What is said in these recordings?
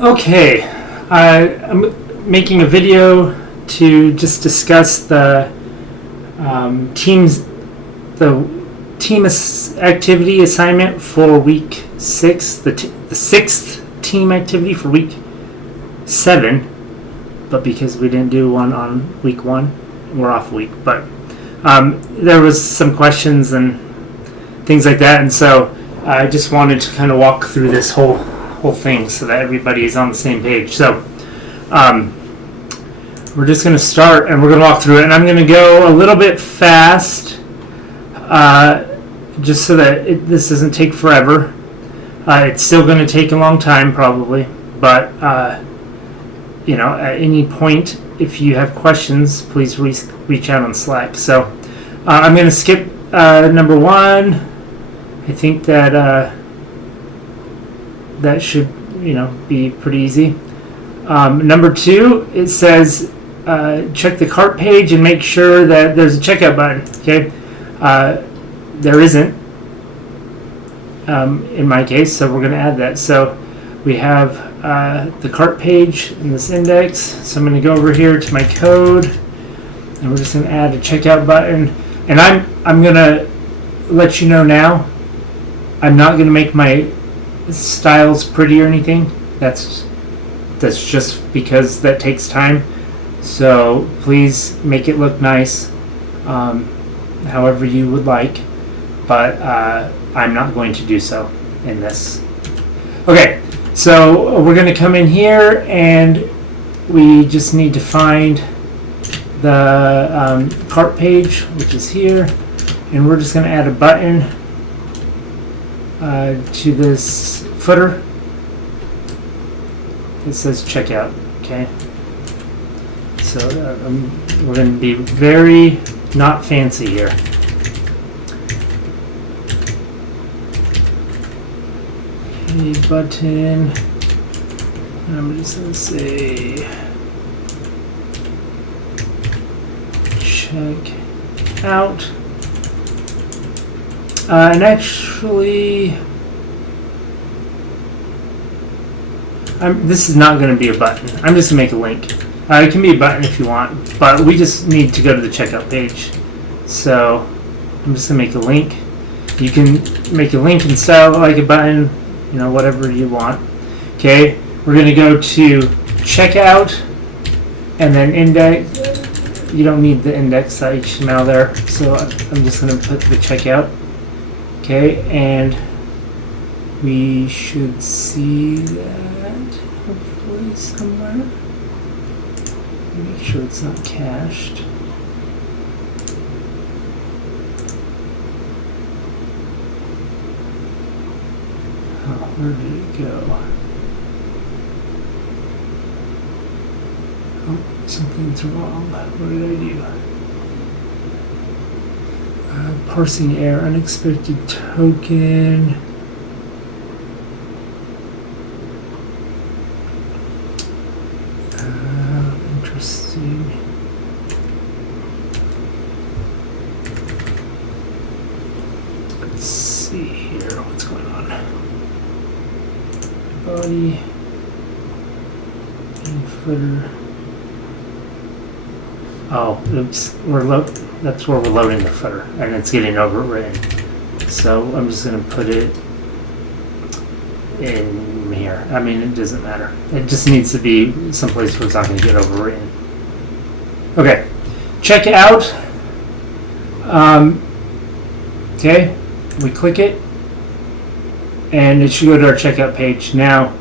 Okay, I'm making a video to just discuss the team activity assignment for week 6, the sixth team activity for week 7, but because we didn't do one on week 1, we're off week. But there was some questions and things like that, and so I just wanted to kind of walk through this whole thing so that everybody is on the same page. So we're just going to start and we're going to walk through it, and I'm going to go a little bit fast just so that this doesn't take forever. It's still going to take a long time probably, but at any point if you have questions, please reach out on Slack. So I'm going to skip number 1. I think that that should be pretty easy. Number 2, it says check the cart page and make sure that there's a checkout button. Okay, there isn't in my case, so we're going to add that. So we have the cart page in this index. So I'm going to go over here to my code, and we're just going to add a checkout button. And I'm going to let you know now, I'm not going to make my styles pretty or anything. That's just because that takes time. So please make it look nice, however you would like, but I'm not going to do so in this. Okay, so we're going to come in here and we just need to find the cart page, which is here, and we're just going to add a button to this footer. It says checkout. Okay, so we're going to be very not fancy here. Okay, button, and I'm just going to say check out. And actually, this is not going to be a button. I'm just going to make a link. It can be a button if you want, but we just need to go to the checkout page. So I'm just going to make a link. You can make a link and style it like a button, whatever you want. Okay, we're going to go to checkout and then index. You don't need the index.html there, so I'm just going to put the checkout. Okay, and we should see that hopefully somewhere. Make sure it's not cached. Oh, where did it go? Oh, something's wrong. What did I do? Parsing error, unexpected token. Interesting. Let's see here what's going on. Body and footer. Oh, oops. That's where we're loading the footer, and it's getting overwritten. So I'm just going to put it in here. I mean, it doesn't matter. It just needs to be someplace where it's not going to get overwritten. Okay, check out. Okay, we click it, and it should go to our checkout page. Now,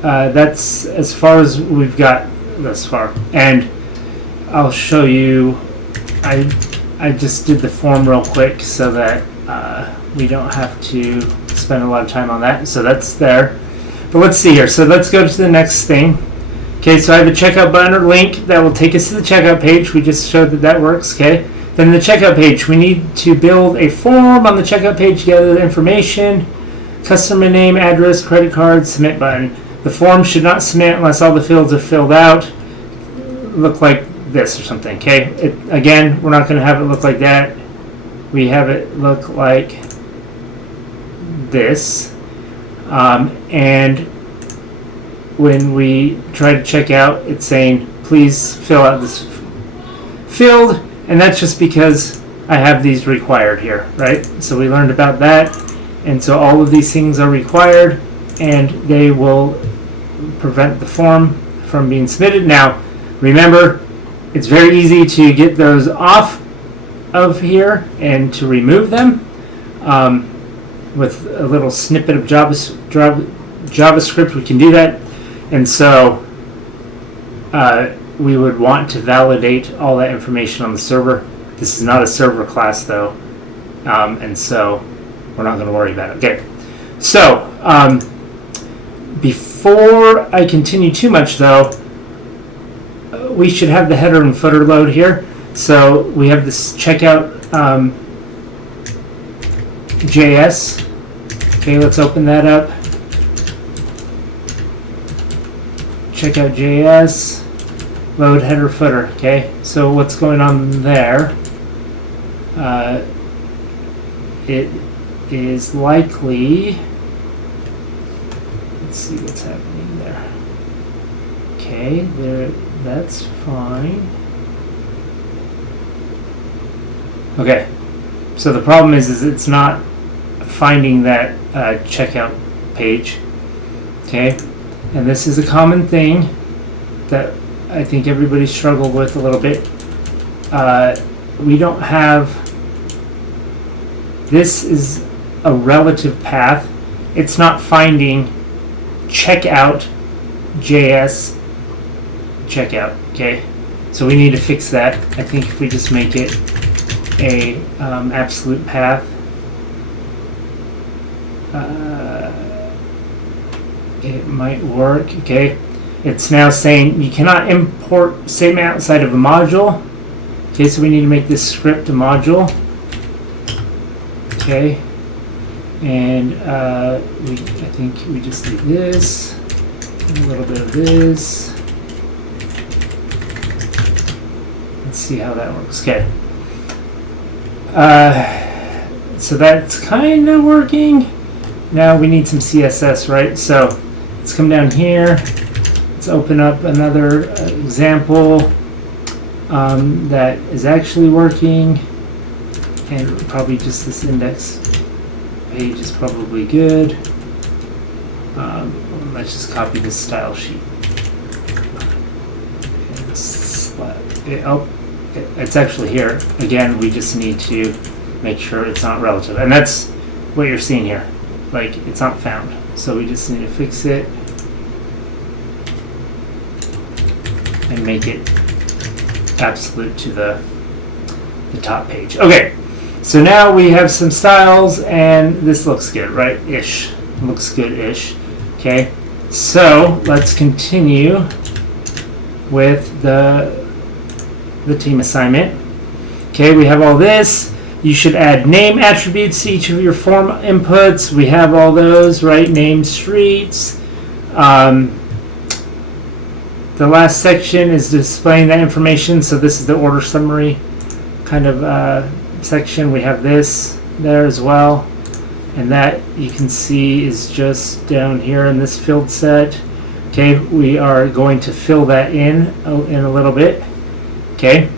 that's as far as we've got thus far, and I'll show you. I just did the form real quick so that we don't have to spend a lot of time on that. So that's there. But let's see here. So let's go to the next thing. Okay, so I have a checkout button or link that will take us to the checkout page. We just showed that works. Okay. Then the checkout page, we need to build a form on the checkout page, gather the information, customer name, address, credit card, submit button. The form should not submit unless all the fields are filled out. Look like this or something. Okay, again, we're not going to have it look like that. We have it look like this, and when we try to check out, it's saying, please fill out this field, and that's just because I have these required here, right? So we learned about that, and so all of these things are required, and they will prevent the form from being submitted. Now, remember, it's very easy to get those off of here and to remove them with a little snippet of JavaScript. We can do that, and so we would want to validate all that information on the server. This is not a server class, though, and so we're not going to worry about it. Okay, so before I continue too much, though, we should have the header and footer load here. So we have this checkout JS. Okay, let's open that up. Checkout JS, load header footer. Okay, so what's going on there? It is likely. Let's see what's happening there. Okay, there. That's fine. Okay, so the problem is it's not finding that checkout page. Okay, and this is a common thing that I think everybody struggled with a little bit. We don't have. This is a relative path. It's not finding checkout JS checkout. Okay, so we need to fix that. I think if we just make it a absolute path, it might work. Okay, it's now saying you cannot import statement outside of a module. Okay, so we need to make this script a module. Okay, and I think we just do this, and a little bit of this. Let's see how that works. Okay. So that's kind of working. Now we need some CSS, right? So let's come down here. Let's open up another example that is actually working. And probably just this index page is probably good. Let's just copy this style sheet. It's actually here. Again, we just need to make sure it's not relative. And that's what you're seeing here. Like, it's not found. So we just need to fix it and make it absolute to the top page. Okay, so now we have some styles, and this looks good, right? Ish. Looks good-ish. Okay, so let's continue with the team assignment. Okay, we have all this. You should add name attributes to each of your form inputs. We have all those, right? Name, streets. The last section is displaying that information. So this is the order summary kind of section. We have this there as well. And that you can see is just down here in this field set. Okay, we are going to fill that in a little bit. Okay,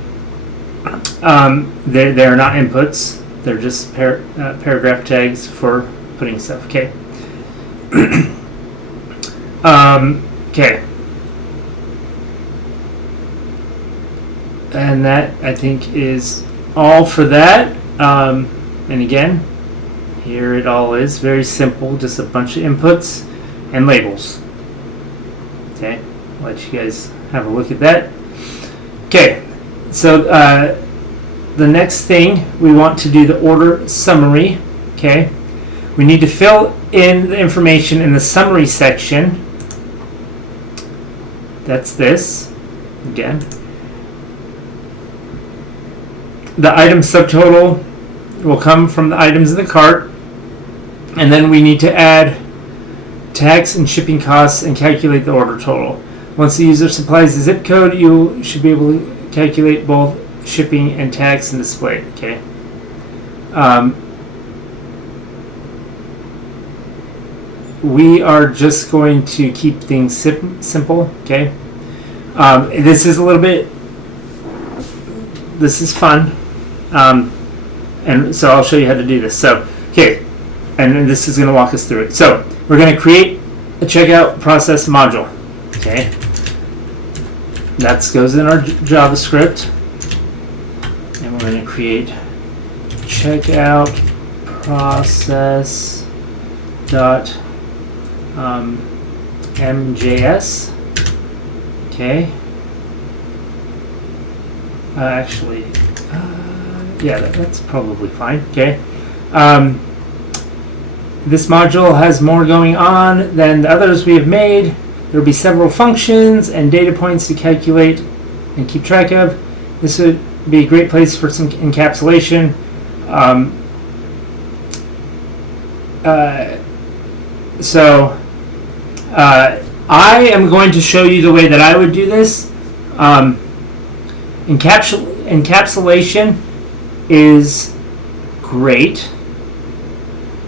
they're not inputs. They're just paragraph tags for putting stuff. Okay. Okay. And that, I think, is all for that. And again, here it all is. Very simple. Just a bunch of inputs and labels. Okay. I'll let you guys have a look at that. Okay. So the next thing, we want to do the order summary. Okay. We need to fill in the information in the summary section. That's this. Again. The item subtotal will come from the items in the cart. And then we need to add tax and shipping costs and calculate the order total. Once the user supplies the zip code, you should be able to calculate both shipping and tax and display it. Okay. we are just going to keep things simple, okay? This is a little bit, this is fun, and so I'll show you how to do this. So, okay, and this is going to walk us through it. So, we're going to create a checkout process module, okay? That goes in our JavaScript, and we're going to create checkout process dot MJS. Okay. Actually, yeah, that's probably fine. Okay. This module has more going on than the others we have made. There will be several functions and data points to calculate and keep track of. This would be a great place for some encapsulation. I am going to show you the way that I would do this. Encapsulation is great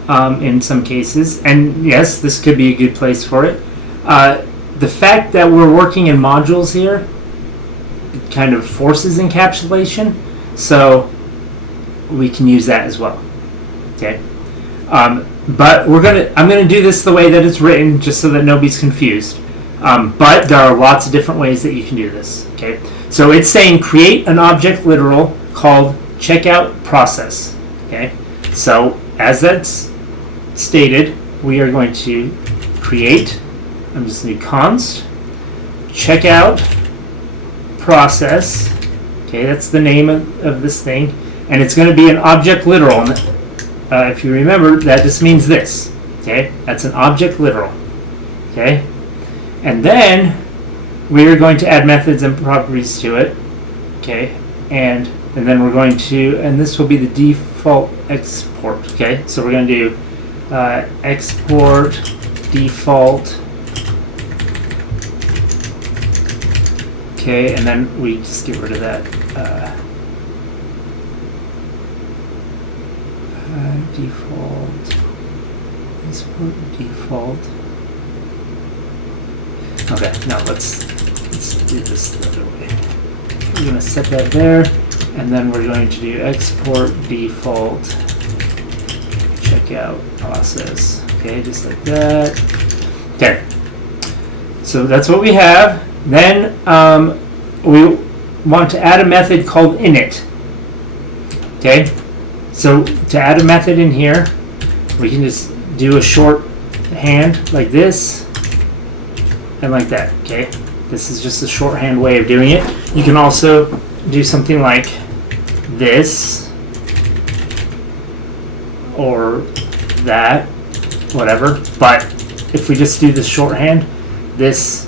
in some cases, and yes, this could be a good place for it. The fact that we're working in modules here, it kind of forces encapsulation, so we can use that as well. Okay. But I'm going to do this the way that it's written, just so that nobody's confused. But there are lots of different ways that you can do this. Okay, so it's saying create an object literal called checkout process. Okay, so as that's stated, we are going to create. I'm just going to do const checkout process. Okay, that's the name of this thing, and it's going to be an object literal. If you remember, that just means this. Okay, that's an object literal. Okay, and then we are going to add methods and properties to it. Okay, and then we're going to, and this will be the default export. Okay, so we're going to do export default. Okay, and then we just get rid of that. Default, export default. Okay, now let's do this the other way. We're going to set that there, and then we're going to do export default checkout process. Okay, just like that. Okay, so that's what we have. Then we want to add a method called init. Okay. So to add a method in here, we can just do a shorthand like this and like that. Okay, this is just a shorthand way of doing it. You can also do something like this or that, whatever. But if we just do this shorthand, this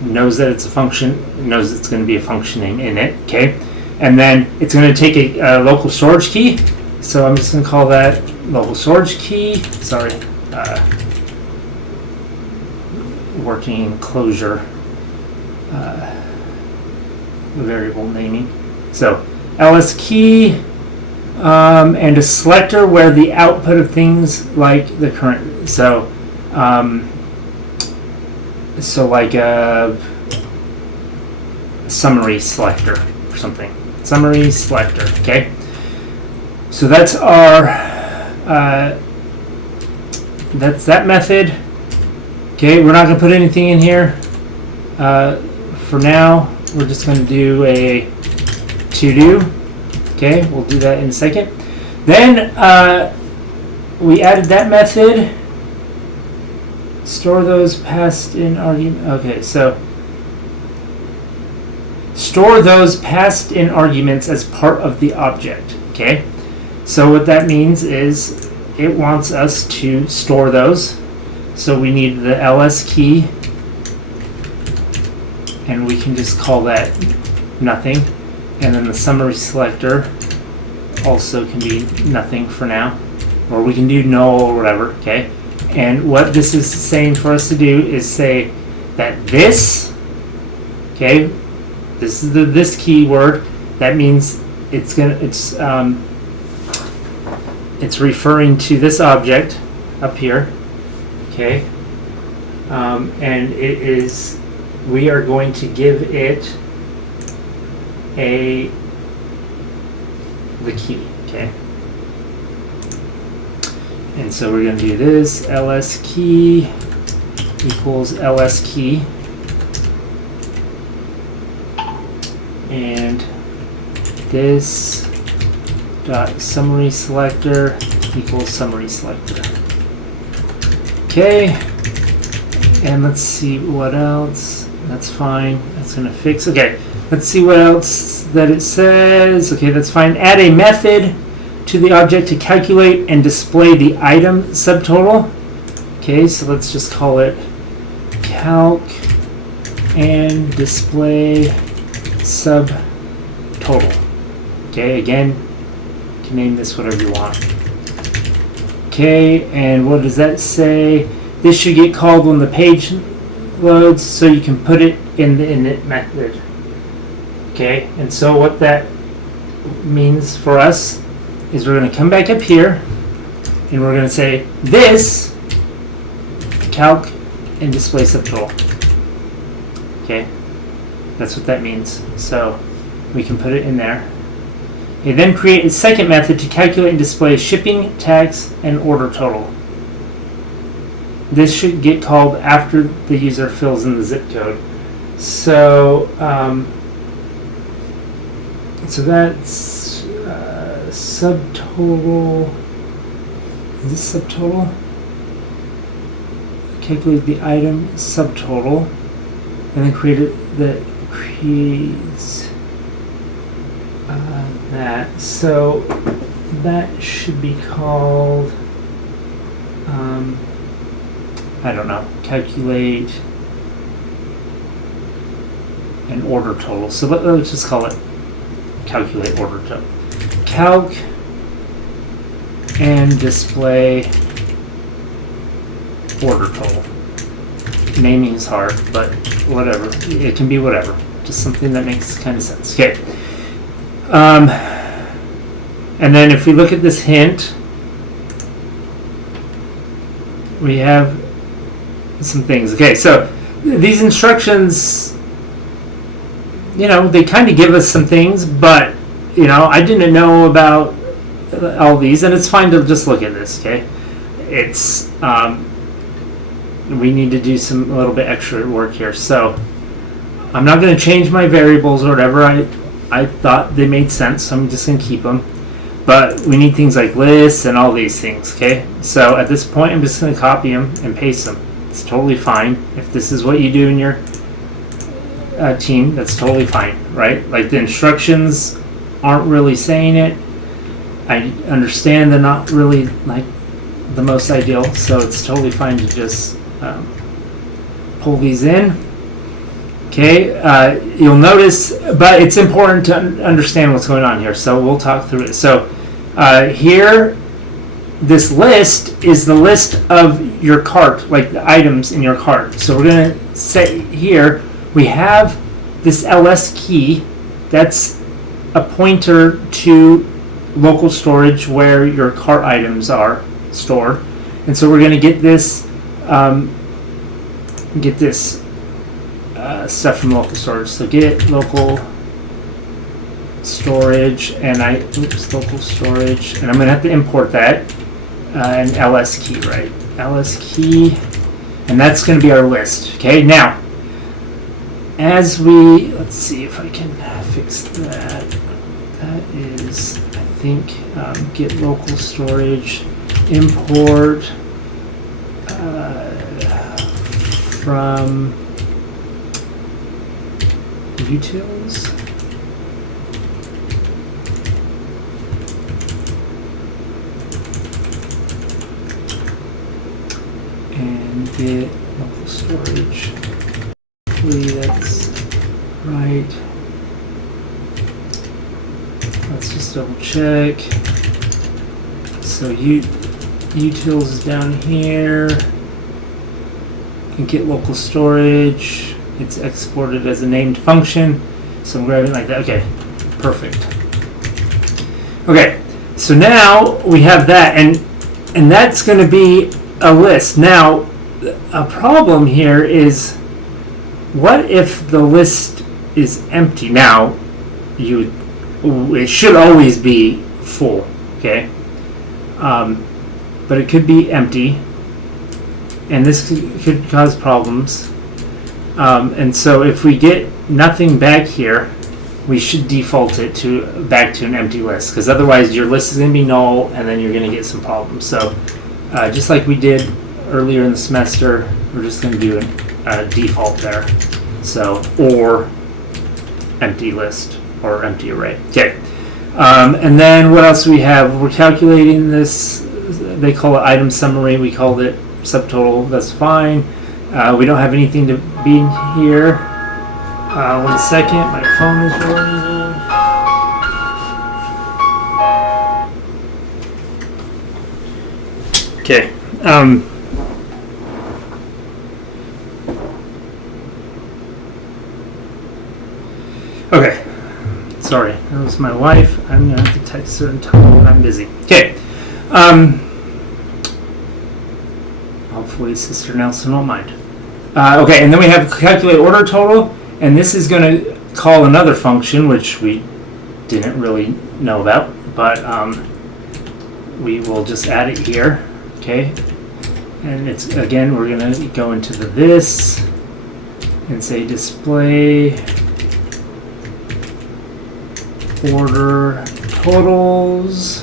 knows that it's a function, knows it's going to be a function name in it. Okay. And then it's going to take a local storage key. So I'm just going to call that local storage key. Sorry. Working closure variable naming. So ls key and a selector where the output of things like the current. So like a summary selector or something. Summary selector, okay? So that's our, that's that method. Okay, we're not going to put anything in here. For now, we're just going to do a to-do. Okay, we'll do that in a second. Then we added that method. Store those passed in argument. Okay, so store those passed in arguments as part of the object. Okay, so what that means is it wants us to store those. So we need the ls key, and we can just call that nothing. And then the summary selector also can be nothing for now, or we can do null or whatever. Okay, and what this is saying for us to do is say that this, okay, this is the this keyword. That means it's referring to this object, up here. Okay. And it is, we are going to give it the key. Okay. And so we're going to do this, ls key equals ls key. And this dot summary selector equals summary selector. Okay. And let's see what else. That's fine. That's going to fix. Okay. Let's see what else that it says. Okay, that's fine. Add a method to the object to calculate and display the item subtotal. Okay, so let's just call it calc and display subtotal. Okay, again, you can name this whatever you want. Okay, and what does that say? This should get called when the page loads, so you can put it in the init method. Okay, and so what that means for us is we're going to come back up here and we're going to say this calc and display subtotal. Okay, that's what that means. So we can put it in there. Okay, then create a second method to calculate and display shipping, tax, and order total. This should get called after the user fills in the zip code. So so that's subtotal. Is this subtotal? Calculate the item subtotal, and then create it that creates that. So that should be called. I don't know. Calculate an order total. So let's just call it calculate order total. Calc and display order total. Naming is hard, but whatever. It can be whatever. Just something that makes kind of sense. Okay. And then if we look at this hint, we have some things. Okay, so these instructions, you know, they kind of give us some things, but, you know, I didn't know about all these, and it's fine to just look at this, okay? It's, we need to do a little bit extra work here. So I'm not going to change my variables or whatever. I thought they made sense, so I'm just going to keep them. But we need things like lists and all these things, okay? So at this point, I'm just going to copy them and paste them. It's totally fine. If this is what you do in your team, that's totally fine, right? Like the instructions aren't really saying it. I understand they're not really like the most ideal, so it's totally fine to just pull these in. Okay, you'll notice, but it's important to understand what's going on here, so we'll talk through it. So here, this list is the list of your cart, like the items in your cart. So we're going to say here, we have this ls key, that's a pointer to local storage where your cart items are stored. And so we're going to get this stuff from local storage. So get local storage, and local storage, and I'm going to have to import that, an ls key, right? Ls key, and that's going to be our list. Okay, now, as we, let's see if I can fix that. That is, I think, get local storage, import from utils. And get local storage. Hopefully that's right. Let's just double check. So utils is down here. You can get local storage. It's exported as a named function. So I'm grabbing it like that. Okay, perfect. Okay, so now we have that, and that's going to be a list. Now, a problem here is, what if the list is empty? Now, it should always be full, okay? But it could be empty, and this could cause problems. And so if we get nothing back here, we should default it back to an empty list, because otherwise your list is going to be null, and then you're going to get some problems. So just like we did earlier in the semester, we're just going to do a default there. So, or empty list or empty array. Okay. And then what else do we have? We're calculating this. They call it item summary. We called it subtotal. That's fine. We don't have anything to be in here. 1 second. My phone is ringing. Okay. Okay. Sorry, that was my wife. I'm going to have to text her and tell her when I'm busy. Okay. Hopefully Sister Nelson won't mind. Okay, and then we have calculate order total, and this is going to call another function, which we didn't really know about, but we will just add it here. Okay. And it's, again, we're going to go into the this and say display order totals,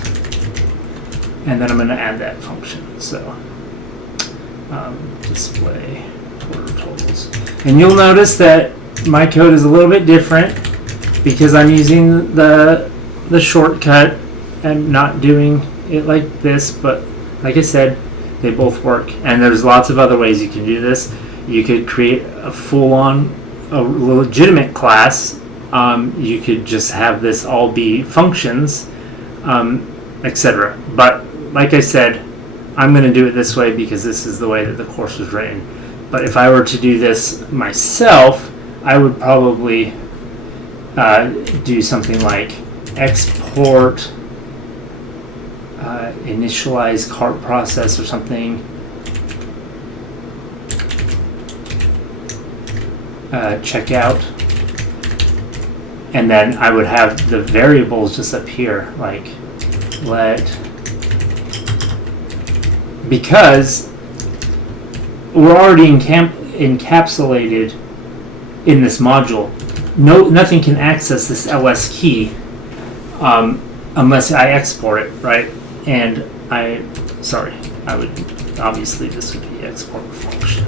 and then I'm going to add that function. So display order totals, and you'll notice that my code is a little bit different because I'm using the shortcut and not doing it like this, but like I said, they both work, and there's lots of other ways you can do this. You could create a full-on, a legitimate class. You could just have this all be functions, etc. But like I said, I'm going to do it this way because this is the way that the course was written. But if I were to do this myself, I would probably do something like export initialize cart process or something. Checkout. And then I would have the variables just appear, like because we're already encapsulated in this module. Nothing can access this ls key unless I export it, right? And I would, obviously this would be export function,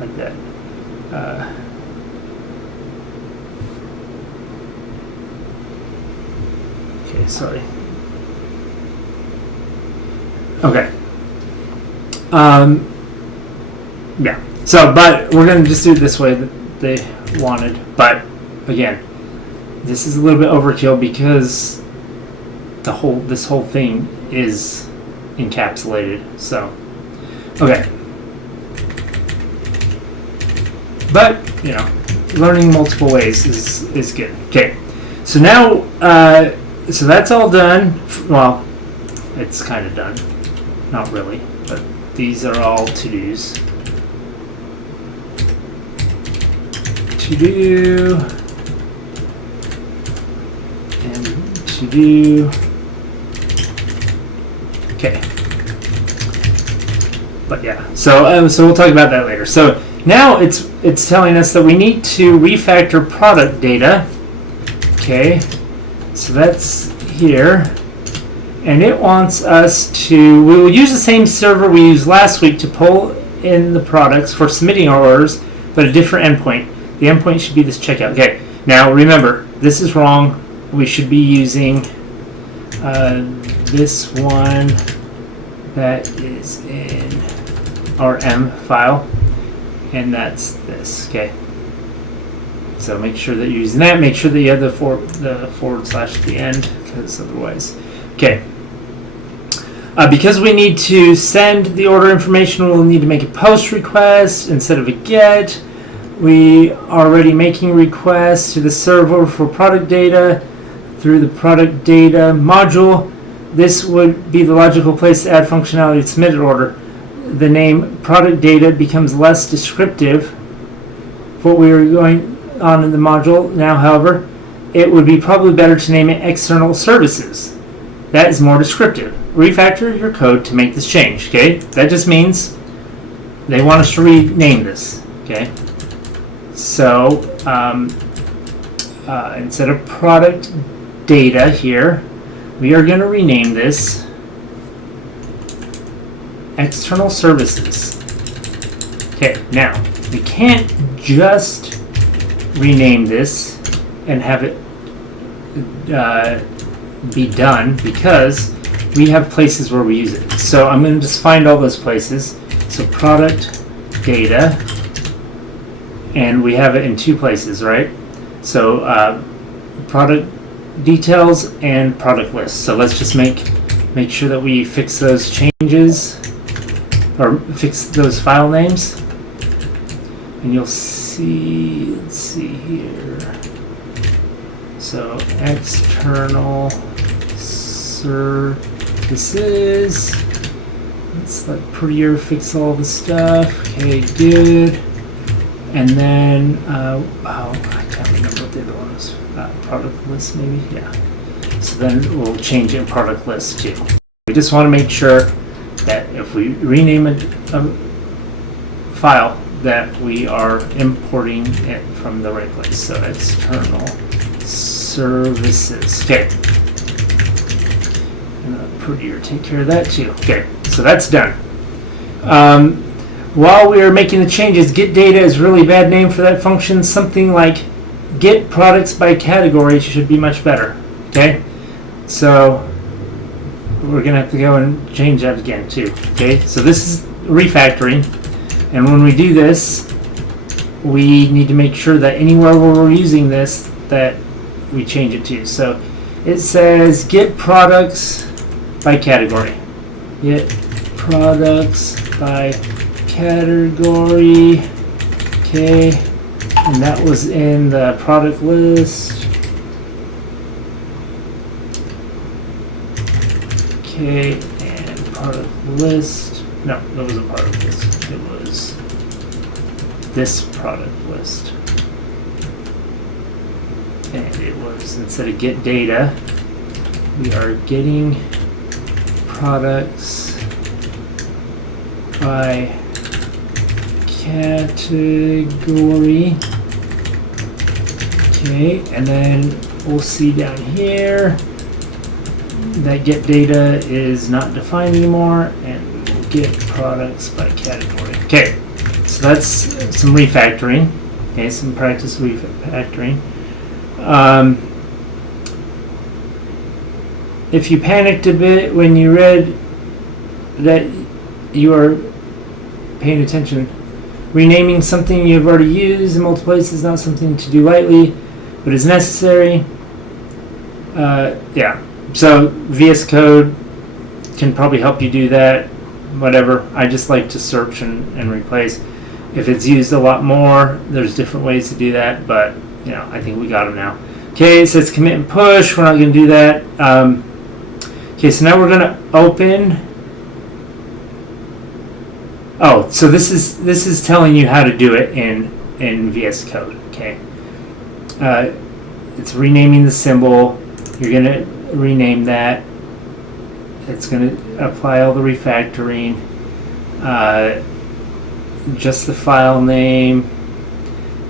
like that. Okay, sorry. Okay. Yeah. So, but we're going to just do it this way that they wanted. But again, this is a little bit overkill because this whole thing is encapsulated. So, okay. But learning multiple ways is good. Okay. So now, so that's all done. Well, it's kind of done. Not really, but these are all to-dos. To-do. And to-do. Okay. But yeah, so we'll talk about that later. So now it's telling us that we need to refactor product data. Okay. So that's here, and it wants us to, we will use the same server we used last week to pull in the products for submitting our orders, but a different endpoint. The endpoint should be this checkout. Okay, now remember, this is wrong. We should be using this one that is in our M file, and that's this, okay? So make sure that you're using that. Make sure that you have the forward slash at the end, because otherwise, okay. Because we need to send the order information, we'll need to make a post request instead of a get. We are already making requests to the server for product data through the product data module. This would be the logical place to add functionality to submitted order. the name product data becomes less descriptive for what we were going on in the module. Now, however, it would be probably better to name it external services. That is more descriptive. Refactor your code to make this change. Okay, that just means they want us to rename this. Okay, so instead of product data here, we are going to rename this external services. Okay, now we can't just rename this and have it be done, because we have places where we use it. So I'm going to just find all those places. So product data, and we have it in two places, right? So product details and product list. So let's just make sure that we fix those changes, or fix those file names, and you'll see, let's see here. So external services. Let's let Prettier fix all the stuff. Okay, good. And then, oh, I can't remember what the other one was. Product list, maybe? Yeah. So then we'll change it in product list too. We just want to make sure that if we rename a file, that we are importing it from the right place. So external services. Okay. And Prettier take care of that too. Okay, so that's done. While we are making the changes, get data is a really bad name for that function. Something like get products by category should be much better. Okay, so we're gonna have to go and change that again too. Okay, so this is refactoring, and when we do this, we need to make sure that anywhere where we're using this, that we change it to. So it says get products by category. Get products by category. Okay, and that was in the product list. Okay, and product list. No, that wasn't product list. It was this product list. And it was, instead of get data, we are getting products by category. Okay, and then we'll see down here that get data is not defined anymore, and we will get products by category. Okay, so that's some refactoring. Okay, some practice refactoring. If you panicked a bit when you read that you are paying attention, renaming something you've already used in multiple places is not something to do lightly, but is necessary. Yeah, so VS Code can probably help you do that. Whatever, I just like to search and replace. If it's used a lot more, there's different ways to do that, but you know, I think we got them now. Okay, it says commit and push. We're not going to do that. Okay, so now we're going to open. Oh, so this is telling you how to do it in VS Code. Okay, it's renaming the symbol. You're going to rename that. It's going to apply all the refactoring. Just the file name.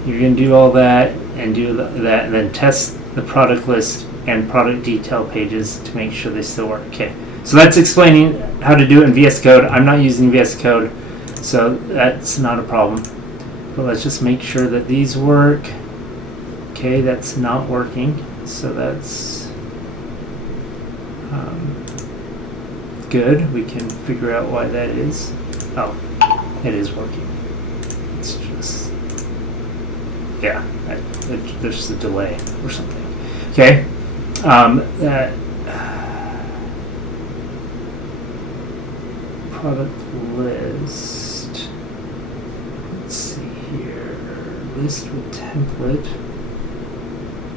You're going to do all that and do that, and then test the product list and product detail pages to make sure they still work. Okay, so that's explaining how to do it in VS Code. I'm not using VS Code, so that's not a problem. But let's just make sure that these work. Okay, that's not working, so that's good. We can figure out why that is. Oh, it is working. It's just, yeah, there's a delay or something. Okay, that product list. Let's see here. List with template.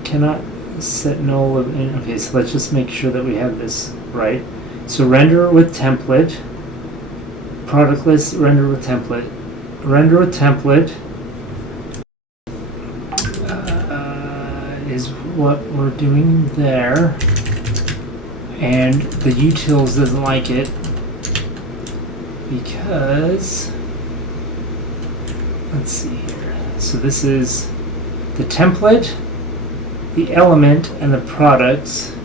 Cannot set null of in. Okay, so let's just make sure that we have this right. So render with template. product list, render with template. Render with template is what we're doing there, and the utils doesn't like it because, let's see here. So this is the template, the element, and the products,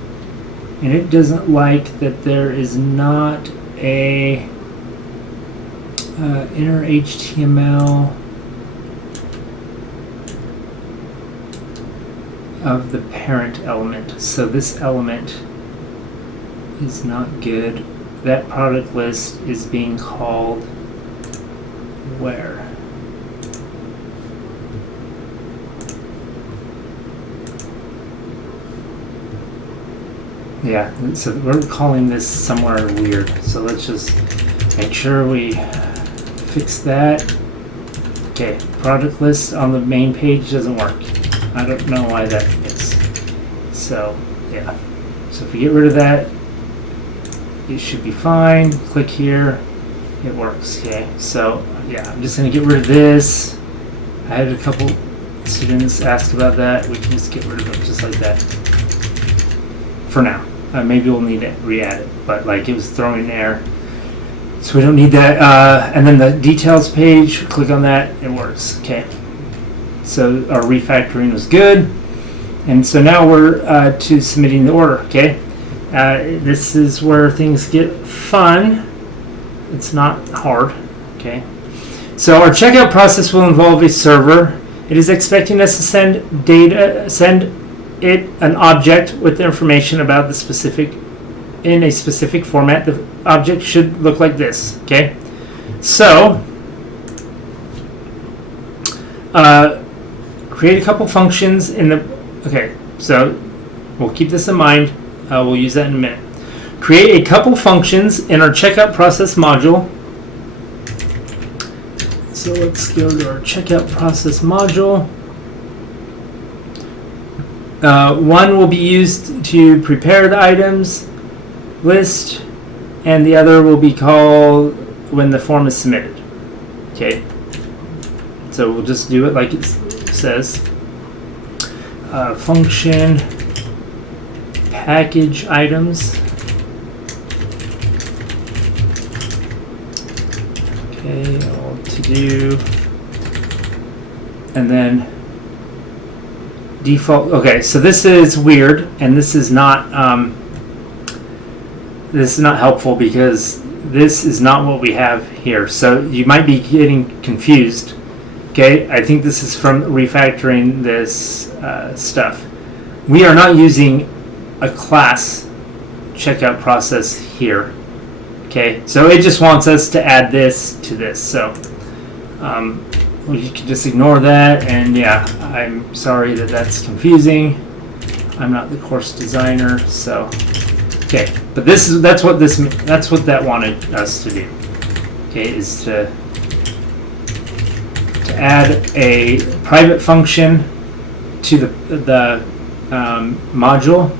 and it doesn't like that there is not a inner HTML of the parent element. So this element is not good. That product list is being called where? Yeah, so we're calling this somewhere weird. So let's just make sure we fix that. Okay, product list on the main page doesn't work. I don't know why that is. So, yeah. So if we get rid of that, it should be fine. Click here, it works. Okay, so yeah, I'm just gonna get rid of this. I had a couple students ask about that. We can just get rid of it just like that for now. Maybe we'll need to re-add it, but like it was throwing error, so we don't need that. And then the details page, click on that, it works. Okay, so our refactoring was good, and so now we're to submitting the order. Okay, this is where things get fun. It's not hard. Okay, so our checkout process will involve a server. It is expecting us to send it an object with information about the specific in a specific format. The object should look like this. Okay, so create a couple functions in the. Okay, so we'll keep this in mind. We'll use that in a minute. Create a couple functions in our checkout process module. So let's go to our checkout process module. One will be used to prepare the items list, and the other will be called when the form is submitted. Okay, so we'll just do it like it says. Function package items. Okay, all to do, and then default. Okay, so this is weird, and this is not helpful because this is not what we have here. So you might be getting confused. Okay, I think this is from refactoring this stuff. We are not using a class checkout process here. Okay, so it just wants us to add this to this. So well, you can just ignore that, and yeah, I'm sorry that that's confusing. I'm not the course designer, so okay. But that's what that wanted us to do. Okay, is to add a private function to the module,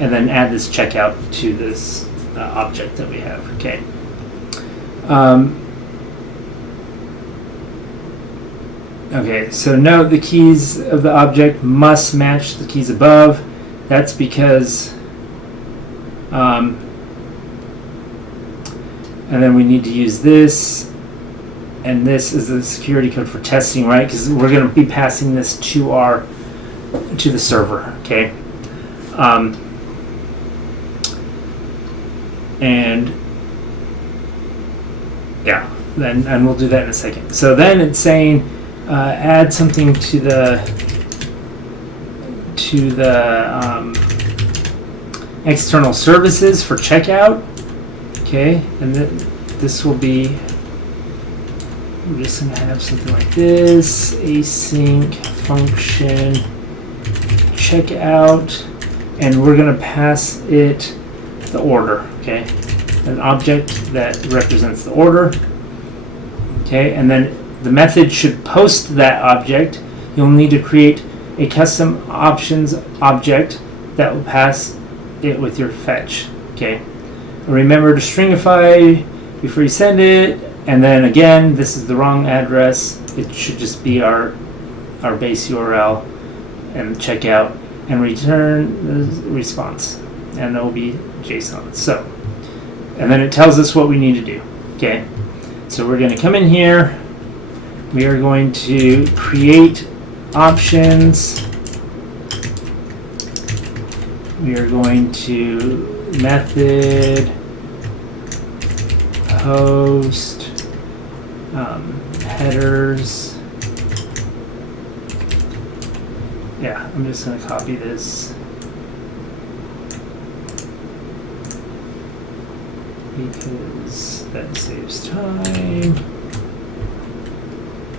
and then add this checkout to this object that we have. Okay. Okay, so note the keys of the object must match the keys above. That's because, and then we need to use this, and this is the security code for testing, right? Because we're going to be passing this to the server. Okay, and yeah, and we'll do that in a second. So then it's saying. Add something to the external services for checkout. Okay, and this will be. We're just going to have something like this: async function checkout, and we're going to pass it the order. Okay, an object that represents the order. Okay, and then. The method should post that object. You'll need to create a custom options object that will pass it with your fetch. Okay. Remember to stringify before you send it, And then again, this is the wrong address. It should just be our base URL and checkout and return the response. And it will be JSON. So, and then it tells us what we need to do. Okay. So we're going to come in here. We are going to create options. We are going to method post headers. Yeah, I'm just going to copy this because that saves time.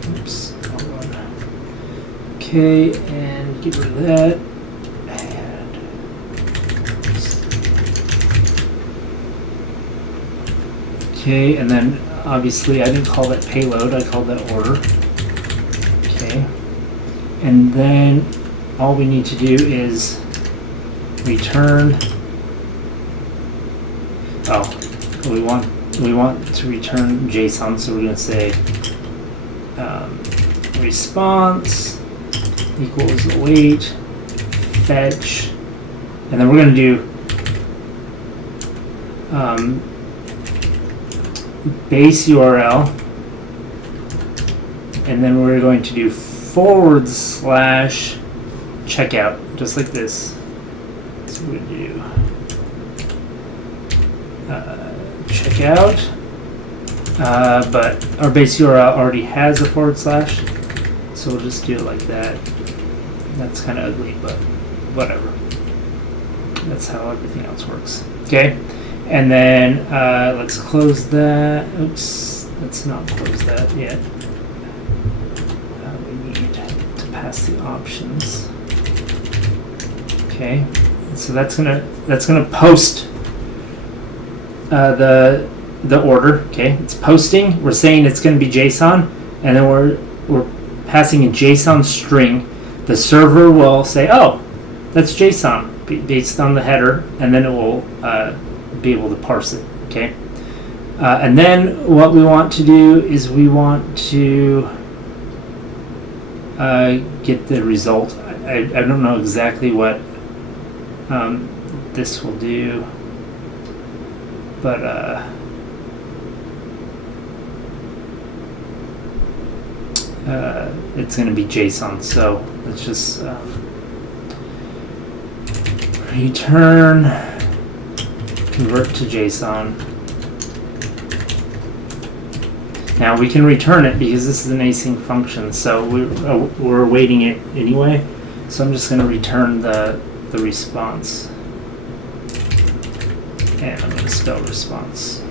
Oops, hold on. Okay, and get rid of that. Okay, and then obviously I didn't call that payload, I called that order. Okay, and then all we need to do is return. We want to return JSON, so we're going to say response equals await fetch, and then we're going to do base URL, and then we're going to do / checkout, just like this. So we do checkout, but our base URL already has a /, so we'll just do it like that. That's kind of ugly, but whatever. That's how everything else works. Okay. And then let's close that. Oops, let's not close that yet. We need to pass the options. Okay, so that's gonna post the order. Okay, it's posting. We're saying it's gonna be JSON, and then we're passing a JSON string. The server will say, "Oh, that's JSON," based on the header, and then it will be able to parse it. Okay, and then what we want to do is we want to get the result. I don't know exactly what this will do, but it's going to be JSON. So let's just return, convert to JSON. Now we can return it because this is an async function, so we're awaiting it anyway. So I'm just going to return the response, and I'm going to spell response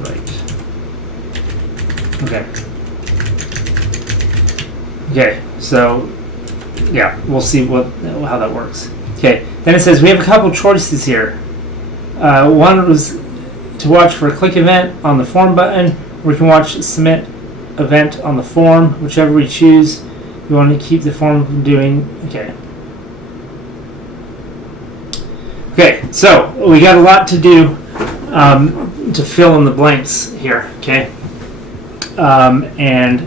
right. Okay, so yeah, we'll see how that works. Okay, then it says we have a couple choices here. One was to watch for a click event on the form button. We can watch submit event on the form, whichever we choose. You want to keep the form from doing. Okay, so we got a lot to do to fill in the blanks here. Okay, and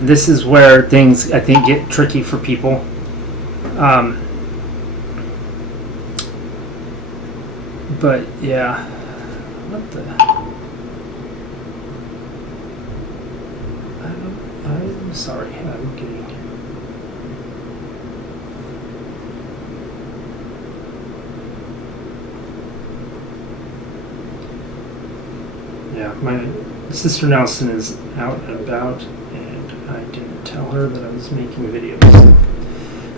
this is where things I think get tricky for people. But yeah, what the? I'm sorry, I'm getting. Yeah, my sister Nelson is out and about, and I didn't tell her that I was making videos.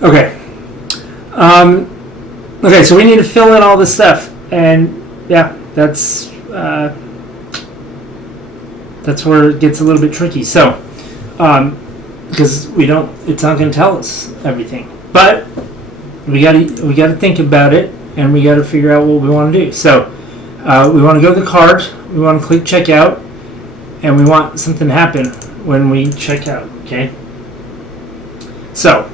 Okay. Okay, so we need to fill in all this stuff, and yeah, that's where it gets a little bit tricky. So, because it's not going to tell us everything, but we got to think about it, and we got to figure out what we want to do. So, we want to go to the cart. We want to click checkout, and we want something to happen when we check out. Okay. So,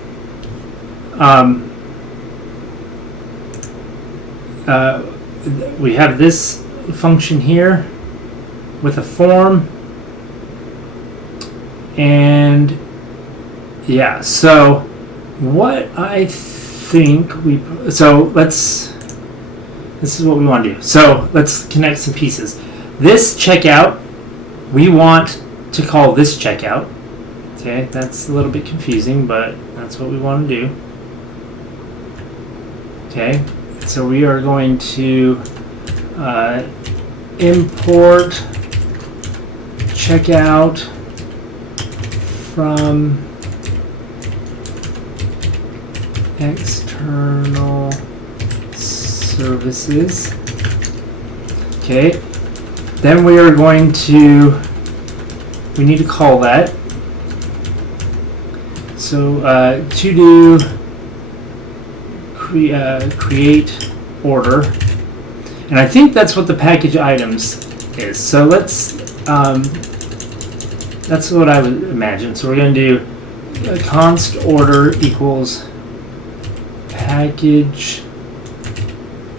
we have this function here with a form, And yeah, so what I think this is what we want to do. So let's connect some pieces. This checkout, we want to call this checkout. Okay, that's a little bit confusing, but that's what we want to do. Okay, so we are going to import checkout from external services. Okay, then we are going to, we need to call that. So to do create order, and I think that's what the package items is. So let's that's what I would imagine. So we're going to do const order equals package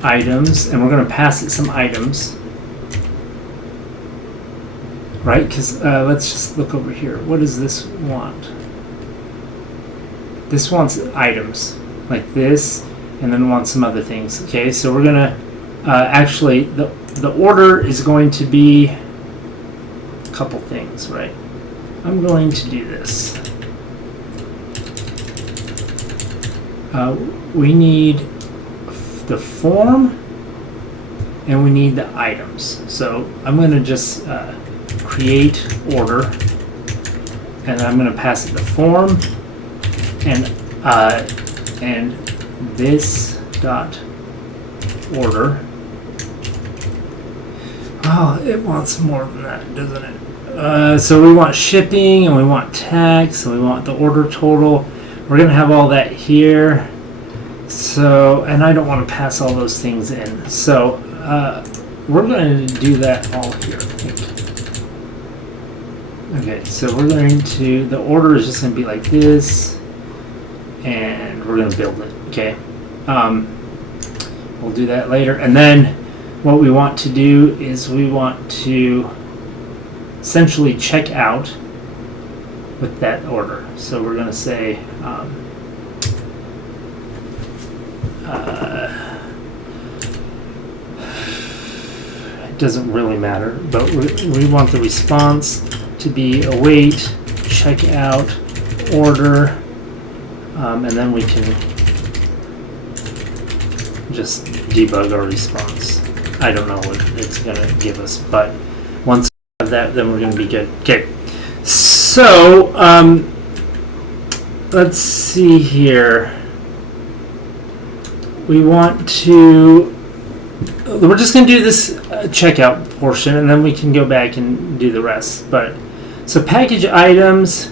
items, and we're going to pass it some items, right? Because let's just look over here. What does this want? This wants items like this, and then wants some other things. Okay, so we're gonna actually the order is going to be a couple things, right? I'm going to do this. We need the form, and we need the items. So I'm going to just create order, and I'm going to pass it the form, and this dot order. Oh, it wants more than that, doesn't it? So we want shipping, and we want tax, and we want the order total. We're going to have all that here. So, and I don't want to pass all those things in. So we're going to do that all here, I think. Okay, so we're going to, the order is just going to be like this, and we're going to build it, okay? We'll do that later. And then what we want to do is we want to essentially check out with that order. So we're going to say it doesn't really matter, but we want the response to be await checkout order, and then we can just debug our response. I don't know what it's going to give us, but once we have that, then we're going to be good. Okay, so let's see here. We want to, we're just going to do this checkout portion, and then we can go back and do the rest. But so package items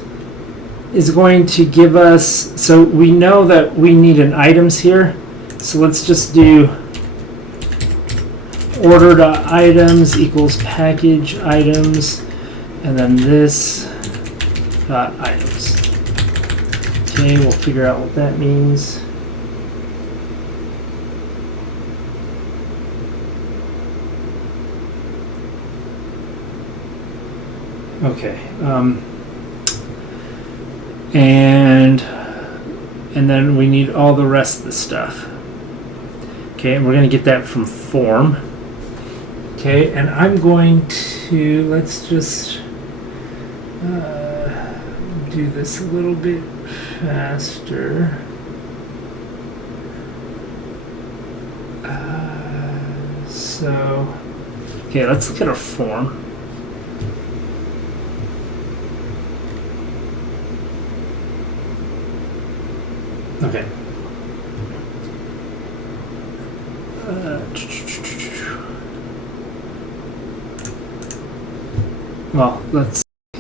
is going to give us, so we know that we need an items here. So let's just do order.items equals package items, and then this dot items. Okay, we'll figure out what that means. Okay, and then we need all the rest of the stuff. Okay, and we're going to get that from form. Okay, and I'm going to, let's just do this a little bit faster. Okay, let's look at our form. Okay. Well,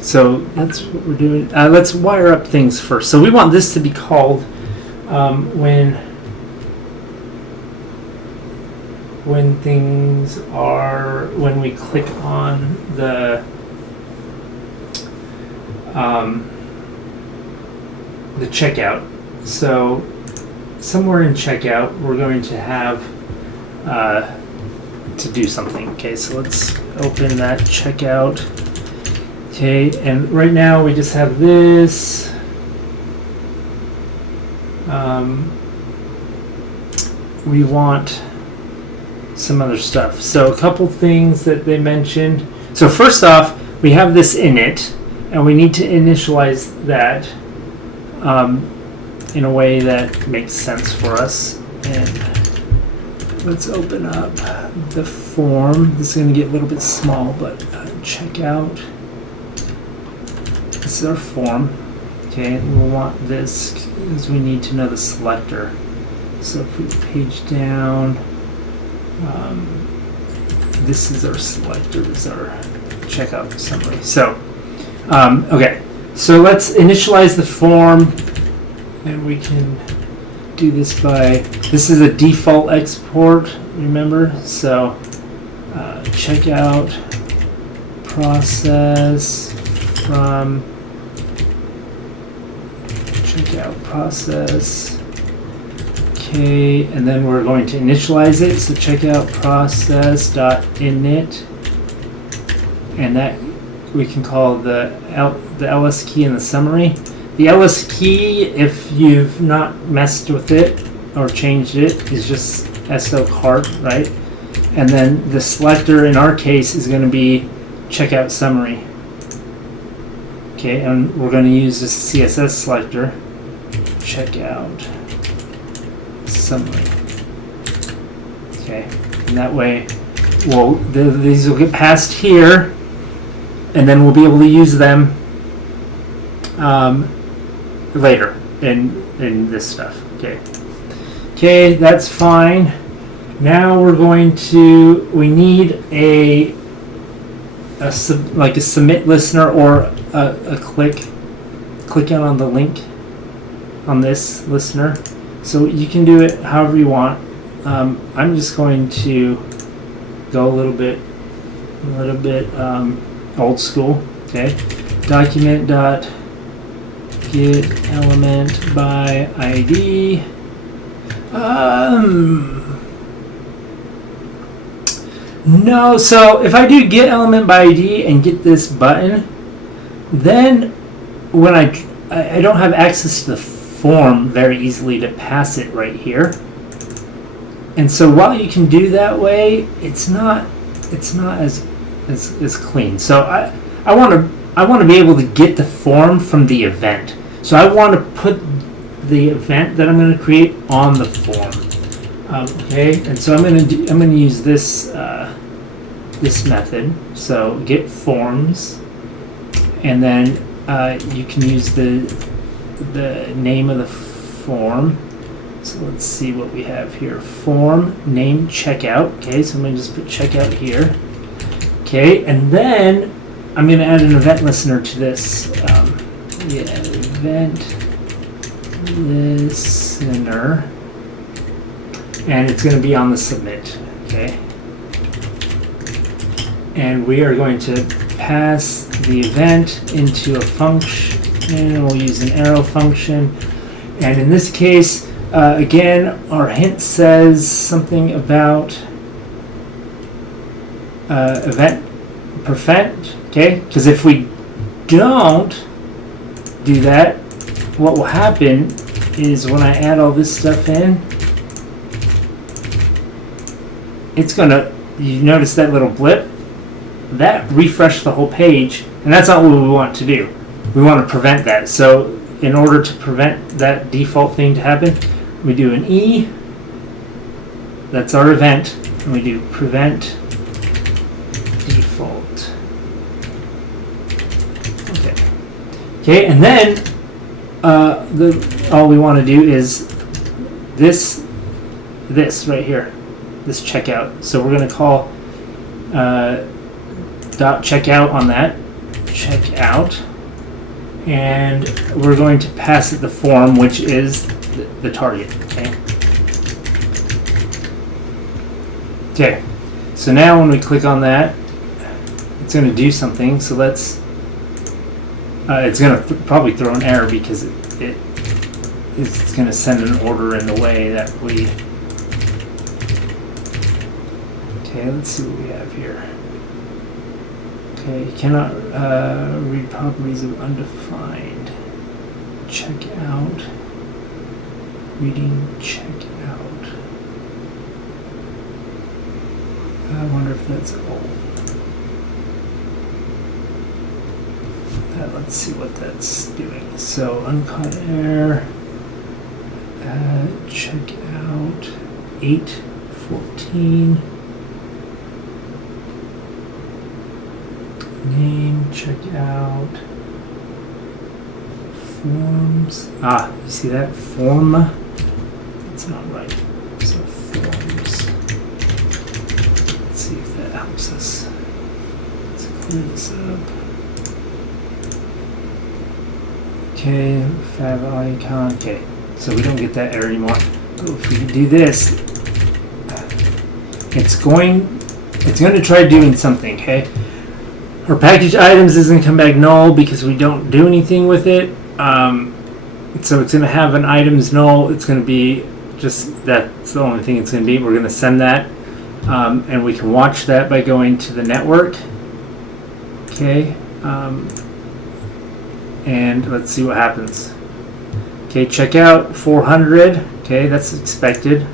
so that's what we're doing. Let's wire up things first. So we want this to be called when things are, when we click on the checkout. So somewhere in checkout, we're going to have to do something. Okay, so let's open that checkout, Okay, and right now we just have this. We want some other stuff. So a couple things that they mentioned. So first off, we have this init, and we need to initialize that in a way that makes sense for us. And let's open up the form. This is going to get a little bit small, but check out. This is our form. Okay, and we'll want this because we need to know the selector. So if we page down, this is our selector, this is our checkout summary. So, okay, so let's initialize the form, and we can do this by, this is a default export, remember? So, checkout process from checkout process. Okay, and then we're going to initialize it. So checkout process.init, and that we can call the ls key in the summary. The ls key, if you've not messed with it or changed it, is just so cart, right? And then the selector in our case is going to be checkout summary. Okay, and we're going to use this CSS selector, checkout summary. Okay, and that way, well, these will get passed here, and then we'll be able to use them later in this stuff. Okay, that's fine. Now we're going to, we need a submit listener or a click on the link on this listener. So you can do it however you want. I'm just going to go a little bit old school. Okay, document dot get element by ID. No, so if I do get element by ID and get this button, then when I don't have access to the form very easily to pass it right here. And so while you can do that way, it's not as clean. So I want to be able to get the form from the event. So I want to put the event that I'm going to create on the form. Okay, and so I'm going to use this this method. So get forms, and then you can use the name of the form. So let's see what we have here. Form name checkout. Okay, so I'm going to just put checkout here. Okay, and then I'm going to add an event listener to this. Event listener, and it's going to be on the submit. Okay, and we are going to pass the event into a function, and we'll use an arrow function. And in this case, again, our hint says something about event prevent. Okay, because if we don't do that, what will happen is when I add all this stuff in, it's gonna, you notice that little blip? That refreshed the whole page, and that's not what we want to do. We want to prevent that. So in order to prevent that default thing to happen, we do an E, that's our event, and we do prevent default. Okay, and then all we want to do is this right here, this checkout. So we're going to call dot checkout on that, checkout, and we're going to pass it the form, which is the target. Okay, so now when we click on that, it's going to do something. So let's. It's going to probably throw an error because it's going to send an order in the way that we. Okay, let's see what we have here. Okay, cannot read properties of undefined. Check out. Reading check out. I wonder if that's old. Let's see what that's doing. So uncaught error. Check out 8:14. Name check out. Forms. You see that? Form. That's not right. So forms. Let's see if that helps us. Let's clear this up. Okay, fab icon. Okay, so we don't get that error anymore. So if we do this, it's going to try doing something. Okay, our package items is going to come back null because we don't do anything with it. So it's going to have an items null. It's going to be just that's the only thing it's going to be. We're going to send that, and we can watch that by going to the network. Okay. And let's see what happens. Okay, check out 400. Okay, that's expected.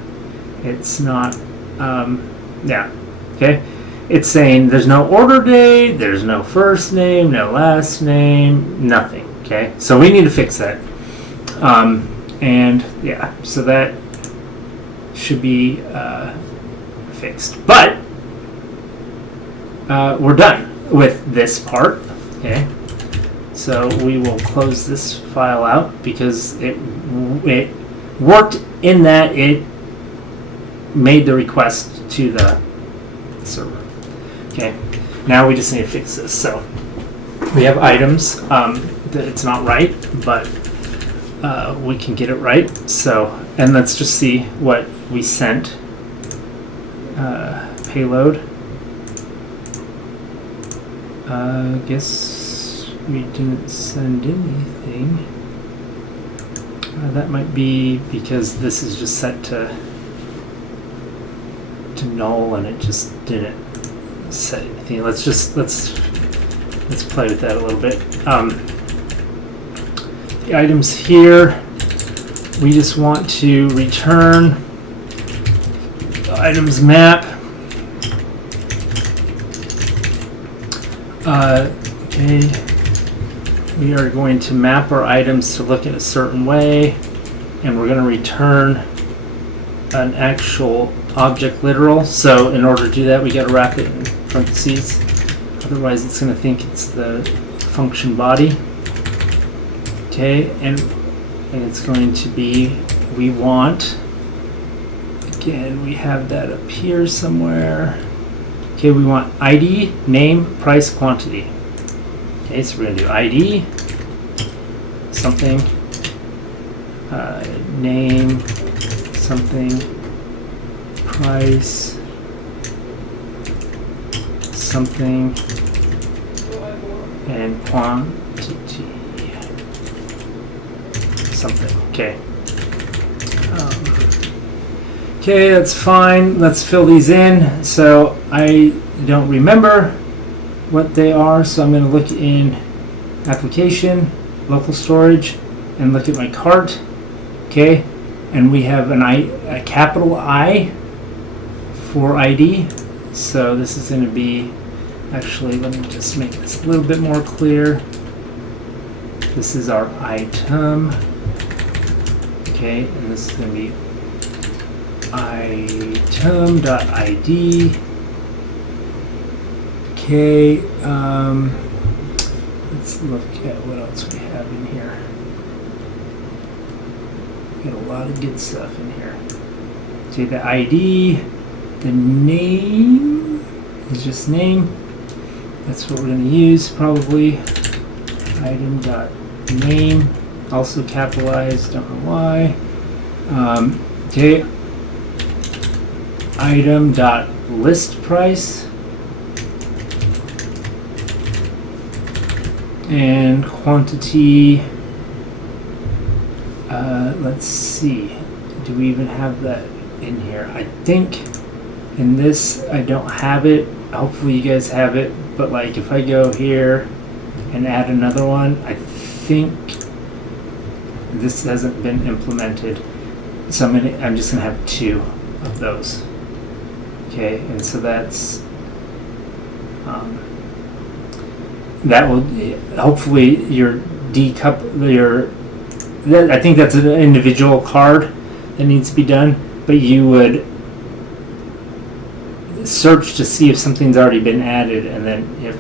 It's not, yeah. Okay, it's saying there's no order date, there's no first name, no last name, nothing. Okay, so we need to fix that. And yeah, so that should be fixed. But we're done with this part. Okay. So we will close this file out because it worked in that it made the request to the server. Okay, now we just need to fix this. So we have items that it's not right, but we can get it right. So, and let's just see what we sent. Payload. Guess we didn't send anything. That might be because this is just set to null and it just didn't set anything. Let's play with that a little bit. The items here, we just want to return the items map. Okay. We are going to map our items to look in a certain way, and we're going to return an actual object literal. So in order to do that, we got to wrap it in parentheses. Otherwise, it's going to think it's the function body. Okay, and it's going to be, we want, again, we have that up here somewhere. Okay, we want ID, name, price, quantity. Okay, so we're going to do ID, something, name, something, price, something, and quantity, something. Okay. Okay, that's fine. Let's fill these in. So I don't remember what they are, so I'm going to look in application, local storage, and look at my cart. Okay, and we have a capital I for ID. So this is going to be, actually, let me just make this a little bit more clear. This is our item. Okay, and this is going to be item.id. Okay, let's look at what else we have in here. We got a lot of good stuff in here. See the ID, the name is just name. That's what we're going to use probably. Item.name, also capitalized, don't know why. Okay, item.list price. And quantity, let's see, do we even have that in here? I think in this I don't have it. hopefully you guys have it, but like if I go here and add another one, I think this hasn't been implemented, so I'm just gonna have 2 of those. Okay, and so that's that will hopefully your I think that's an individual card that needs to be done, but you would search to see if something's already been added, and then if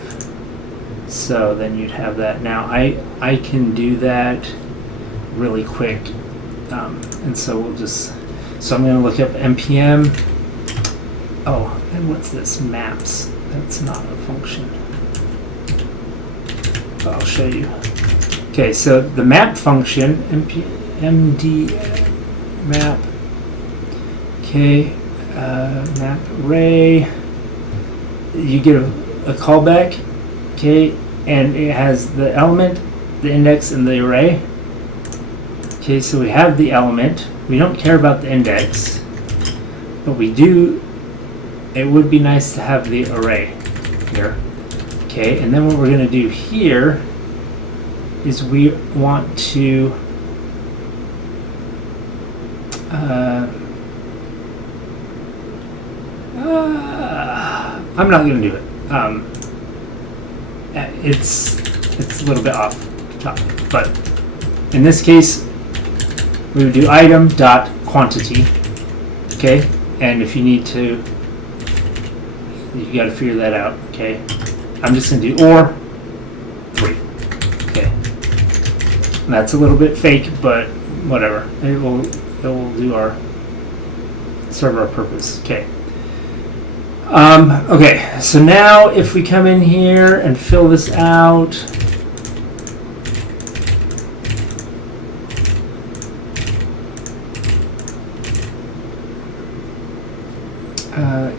so, then you'd have that. Now I can do that really quick, and so I'm going to look up npm. Oh, and what's this? Maps. That's not a function. I'll show you. Okay, so the map function, md map. Okay, map array. You get a callback. Okay, and it has the element, the index, and the array. Okay, so we have the element. We don't care about the index, but we do. It would be nice to have the array here. Okay, and then what we're going to do here is we want to I'm not going to do it. It's a little bit off the top, but in this case we would do item dot quantity. Okay, and if you need to, you got to figure that out. Okay, I'm just going to do or 3. Okay, and that's a little bit fake, but whatever. It will serve our purpose. Okay. Okay, so now if we come in here and fill this out,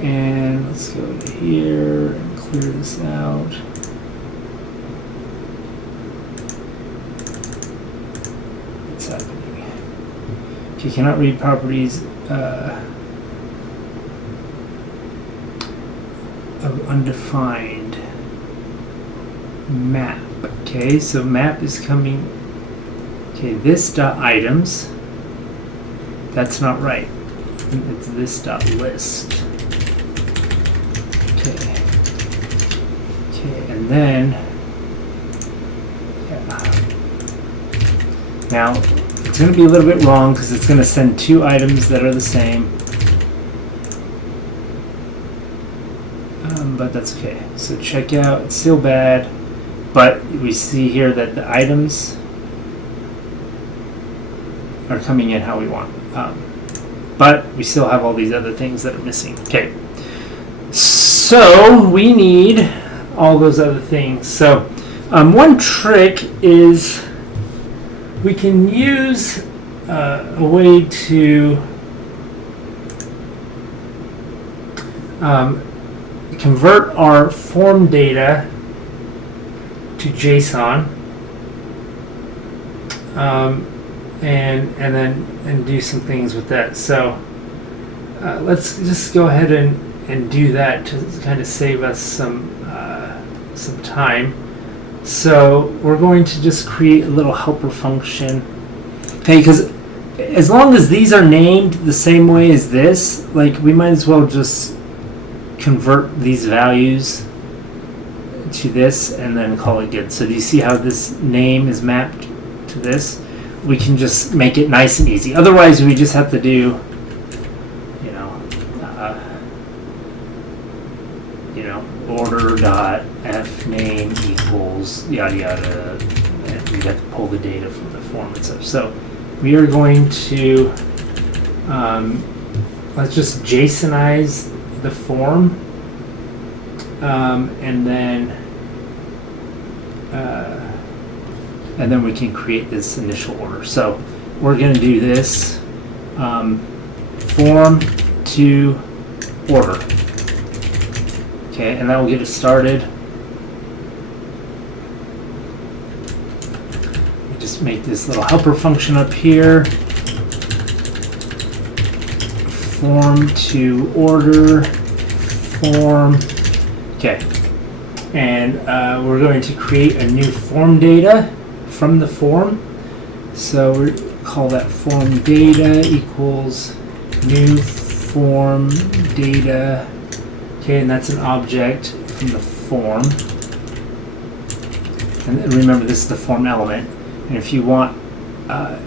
and let's go to here and clear this out. What's happening? Okay, cannot read properties of undefined map. Okay, so map is coming. Okay, this dot items. That's not right. It's this dot list. Okay. Okay, and then now it's going to be a little bit wrong because it's going to send 2 items that are the same. But that's okay. So check out, it's still bad, but we see here that the items are coming in how we want. But we still have all these other things that are missing. Okay, so we need all those other things. So one trick is we can use a way to convert our form data to JSON, and then do some things with that. So let's just go ahead and do that to kind of save us some time. So we're going to just create a little helper function. Okay, because as long as these are named the same way as this, like we might as well just convert these values to this and then call it good. So do you see how this name is mapped to this? We can just make it nice and easy. Otherwise we just have to do order dot f name equals yada yada, and we have to pull the data from the form and stuff. So we are going to let's just JSONize the form, and then we can create this initial order. So we're going to do this form to order. Okay, and that will get us started. We just make this little helper function up here. Form to order, form Okay, and we're going to create a new form data from the form. So we call that form data equals new form data. Okay, and that's an object from the form. And remember, this is the form element. And if you want, I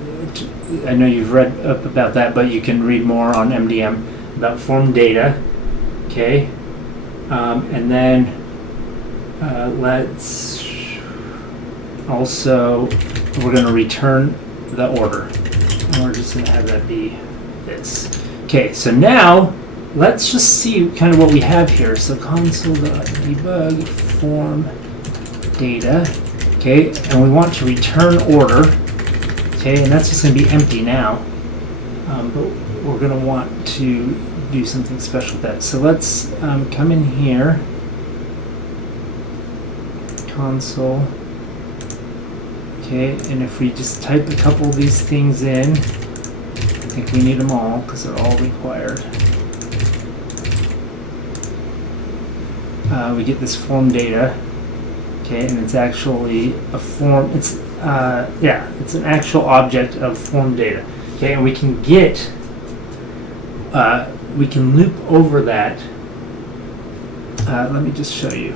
know you've read up about that, but you can read more on MDM about form data. Okay, and then let's also, we're going to return the order. And we're just going to have that be this. Okay, so now let's just see kind of what we have here. So console.debug form data. Okay, and we want to return order. Okay, and that's just going to be empty now. But we're going to want to do something special with that. So let's come in here. Console. Okay, and if we just type a couple of these things in, I think we need them all because they're all required. We get this form data. Okay, and it's actually a form. It's it's an actual object of form data. Okay, and we can get we can loop over that. Let me just show you.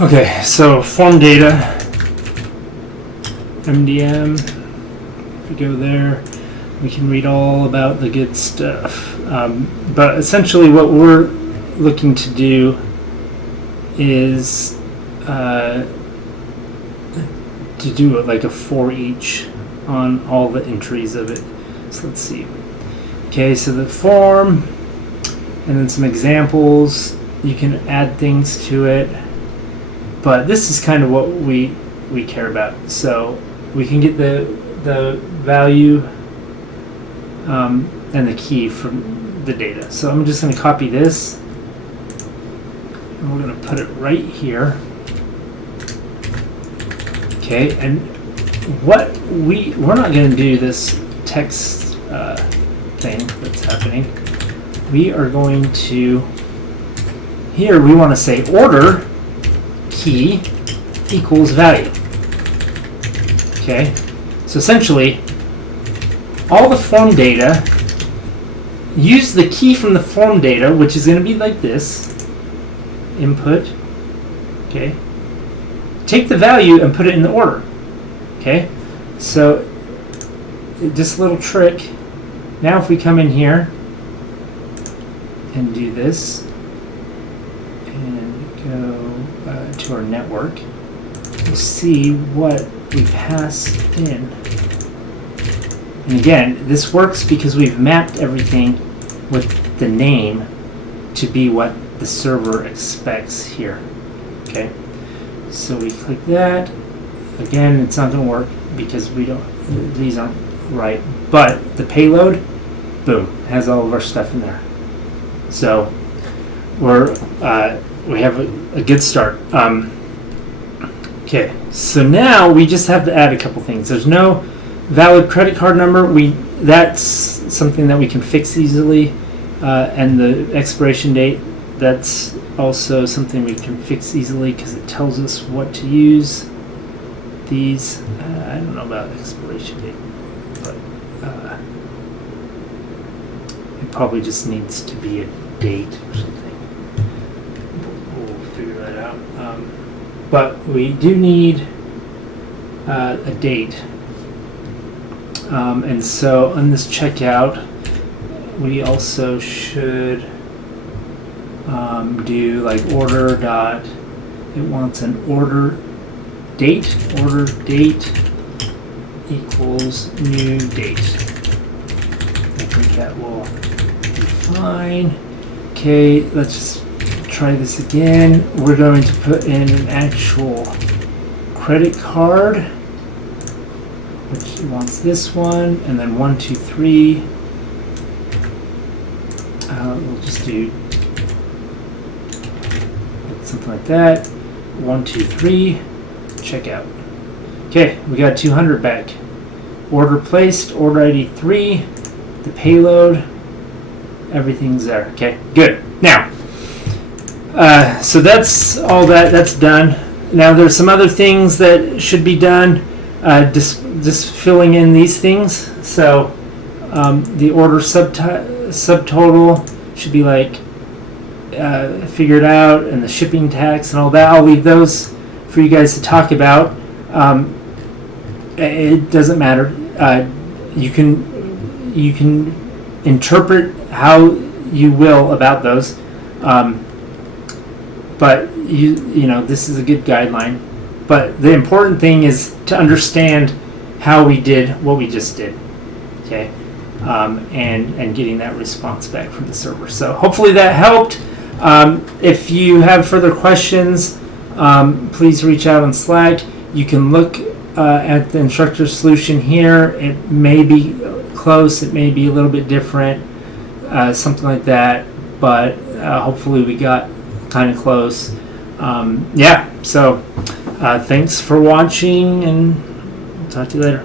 Okay, so form data, MDM, if we go there, we can read all about the good stuff. But essentially what we're looking to do is to do it like a for each on all the entries of it. So let's see. Okay, so the form, and then some examples. You can add things to it, but this is kind of what we care about. So we can get the value and the key from the data. So I'm just going to copy this. And we're going to put it right here. Okay, and what we're not going to do this text thing that's happening. We are going to, here we want to say order key equals value. Okay, so essentially all the form data, use the key from the form data, which is going to be like this. Input, okay, take the value and put it in the order. Okay, so just a little trick. Now if we come in here and do this and go to our network, we'll see what we passed in. And again, this works because we've mapped everything with the name to be what the server expects here. Okay, so we click that. Again, it's not going to work because these aren't right. But the payload, boom, has all of our stuff in there. So we have a good start. Okay, so now we just have to add a couple things. There's no valid credit card number. That's something that we can fix easily, and the expiration date. That's also something we can fix easily because it tells us what to use. These, I don't know about expiration date, but it probably just needs to be a date or something. We'll figure that out. But we do need a date. And so on this checkout, we also should do like order dot, it wants an order date, equals new date. I think that will be fine. Okay, let's just try this again. We're going to put in an actual credit card, which wants this one, and then 1, 2, 3. We'll just do something like that. 1, 2, 3. Check out. Okay, we got 200 back. Order placed. Order ID 3. The payload. Everything's there. Okay, good. Now, so that's all that. That's done. Now there's some other things that should be done. Just filling in these things. So the order subtotal should be like figured out, and the shipping tax and all that. I'll leave those for you guys to talk about. It doesn't matter. You can interpret how you will about those, but you know, this is a good guideline. But the important thing is to understand how we did what we just did. Okay. And getting that response back from the server. So hopefully that helped. If you have further questions, please reach out on Slack. You can look at the instructor solution here. It may be close, it may be a little bit different, something like that, but hopefully we got kind of close. Yeah, so thanks for watching, and talk to you later.